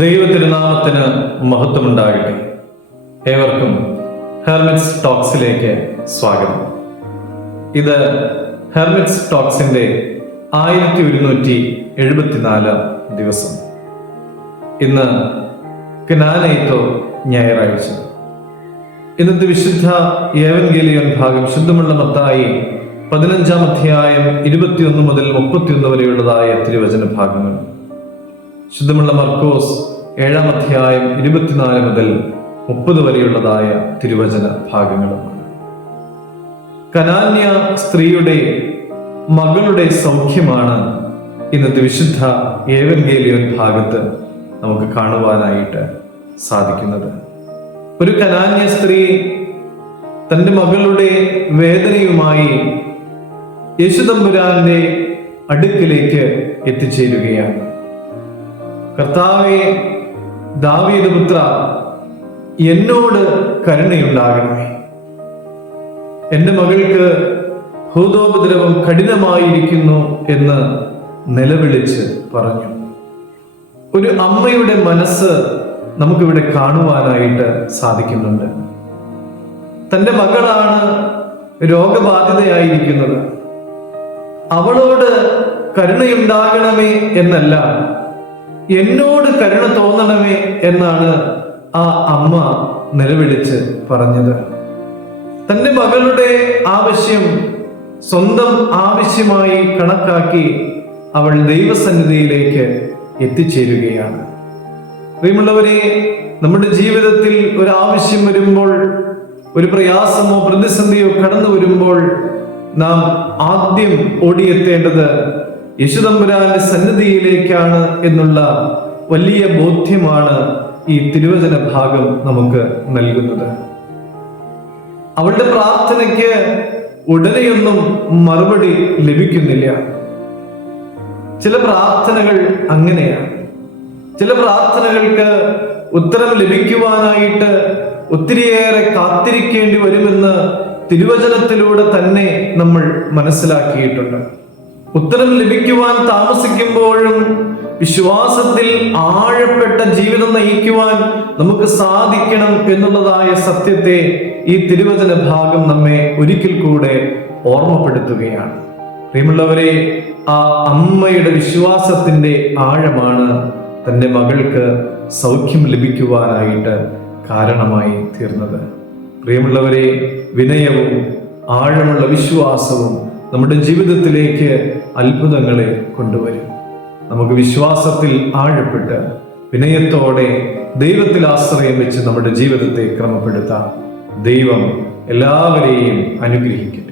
ദൈവതിരുനാമത്തിന് മഹത്വമുണ്ടാകട്ടെ. ഏവർക്കും ഹെർമിറ്റ്സ് ടോക്സിലേക്ക് സ്വാഗതം. ഇത് ഹെർമിറ്റ്സ് ടോക്സിന്റെ 1174 ദിവസം. ഇന്ന് ക്നാനയിത്തോ ഞായറാഴ്ച. ഇന്നത്തെ വിശുദ്ധ ഏവൻഗേലിയോൻ ഭാഗം ശുദ്ധമുള്ള മത്തായി 15-ാം അധ്യായം 21 മുതൽ 31 വരെയുള്ളതായ തിരുവചന ഭാഗങ്ങൾ. ശുദ്ധമുള്ള മർക്കോസ് 7-ാം അധ്യായം 24 മുതൽ 30 വരെയുള്ളതായ തിരുവചന ഭാഗങ്ങളുമാണ്. കനാന്യ സ്ത്രീയുടെ മകളുടെ സൗഖ്യമാണ് ഇന്നത്തെ വിശുദ്ധ ഏവൻഗേലിയോൻ ഭാഗത്ത് നമുക്ക് കാണുവാനായിട്ട് സാധിക്കുന്നത്. ഒരു കനാന്യ സ്ത്രീ തൻ്റെ മകളുടെ വേദനയുമായി യേശുതമ്പുരാന്റെ അടുക്കിലേക്ക് എത്തിച്ചേരുകയാണ്. കർത്താവേ, ദാവീദ് പുത്ര, എന്നോട് കരുണയുണ്ടാകണമേ. എൻ്റെ മകൾക്ക് ഭൂതോപദ്രവം കഠിനമായിരിക്കുന്നു എന്ന് നിലവിളിച്ച് പറഞ്ഞു. ഒരു അമ്മയുടെ മനസ്സ് നമുക്കിവിടെ കാണുവാനായിട്ട് സാധിക്കുന്നുണ്ട്. തൻ്റെ മകളാണ് രോഗബാധിതയായിരിക്കുന്നത്. അവളോട് കരുണയുണ്ടാകണമേ എന്നല്ല, എന്നോട് കരുണ തോന്നണമേ എന്നാണ് ആ അമ്മ നിലവിളിച്ച് പറഞ്ഞത്. തൻ്റെ മകളുടെ ആവശ്യം സ്വന്തം ആവശ്യമായി കണക്കാക്കി അവൾ ദൈവസന്നിധിയിലേക്ക് എത്തിച്ചേരുകയാണ്. പ്രിയമുള്ളവരെ, നമ്മുടെ ജീവിതത്തിൽ ഒരാവശ്യം വരുമ്പോൾ, ഒരു പ്രയാസമോ പ്രതിസന്ധിയോ കടന്നു വരുമ്പോൾ നാം ആദ്യം ഓടിയെത്തേണ്ടത് യേശുതമ്പുരാന്റെ സന്നിധിയിലേക്കാണ് എന്നുള്ള വലിയ ബോധ്യമാണ് ഈ തിരുവചന ഭാഗം നമുക്ക് നൽകുന്നത്. അവളുടെ പ്രാർത്ഥനയ്ക്ക് ഉടനെയൊന്നും മറുപടി ലഭിക്കുന്നില്ല. ചില പ്രാർത്ഥനകൾ അങ്ങനെയാണ്. ചില പ്രാർത്ഥനകൾക്ക് ഉത്തരം ലഭിക്കുവാനായിട്ട് ഒത്തിരിയേറെ കാത്തിരിക്കേണ്ടി വരുമെന്ന് തിരുവചനത്തിലൂടെ തന്നെ നമ്മൾ മനസ്സിലാക്കിയിട്ടുണ്ട്. ഉത്തരം ലഭിക്കുവാൻ താമസിക്കുമ്പോഴും വിശ്വാസത്തിൽ ആഴപ്പെട്ട ജീവിതം നയിക്കുവാൻ നമുക്ക് സാധിക്കണം എന്നുള്ളതായ സത്യത്തെ ഈ തിരുവചന ഭാഗം നമ്മെ ഒരിക്കൽ കൂടെ ഓർമ്മപ്പെടുത്തുകയാണ്. പ്രിയമുള്ളവരെ, ആ അമ്മയുടെ വിശ്വാസത്തിന്റെ ആഴമാണ് തൻ്റെ മകൾക്ക് സൗഖ്യം ലഭിക്കുവാനായിട്ട് കാരണമായി തീർന്നത്. പ്രിയമുള്ളവരെ, വിനയവും ആഴമുള്ള വിശ്വാസവും നമ്മുടെ ജീവിതത്തിലേക്ക് അത്ഭുതങ്ങളെ കൊണ്ടുവരും. നമുക്ക് വിശ്വാസത്തിൽ ആഴപ്പെട്ട് വിനയത്തോടെ ദൈവത്തിൽ ആശ്രയം വെച്ച് നമ്മുടെ ജീവിതത്തെ ക്രമപ്പെടുത്താം. ദൈവം എല്ലാവരെയും അനുഗ്രഹിക്കട്ടെ.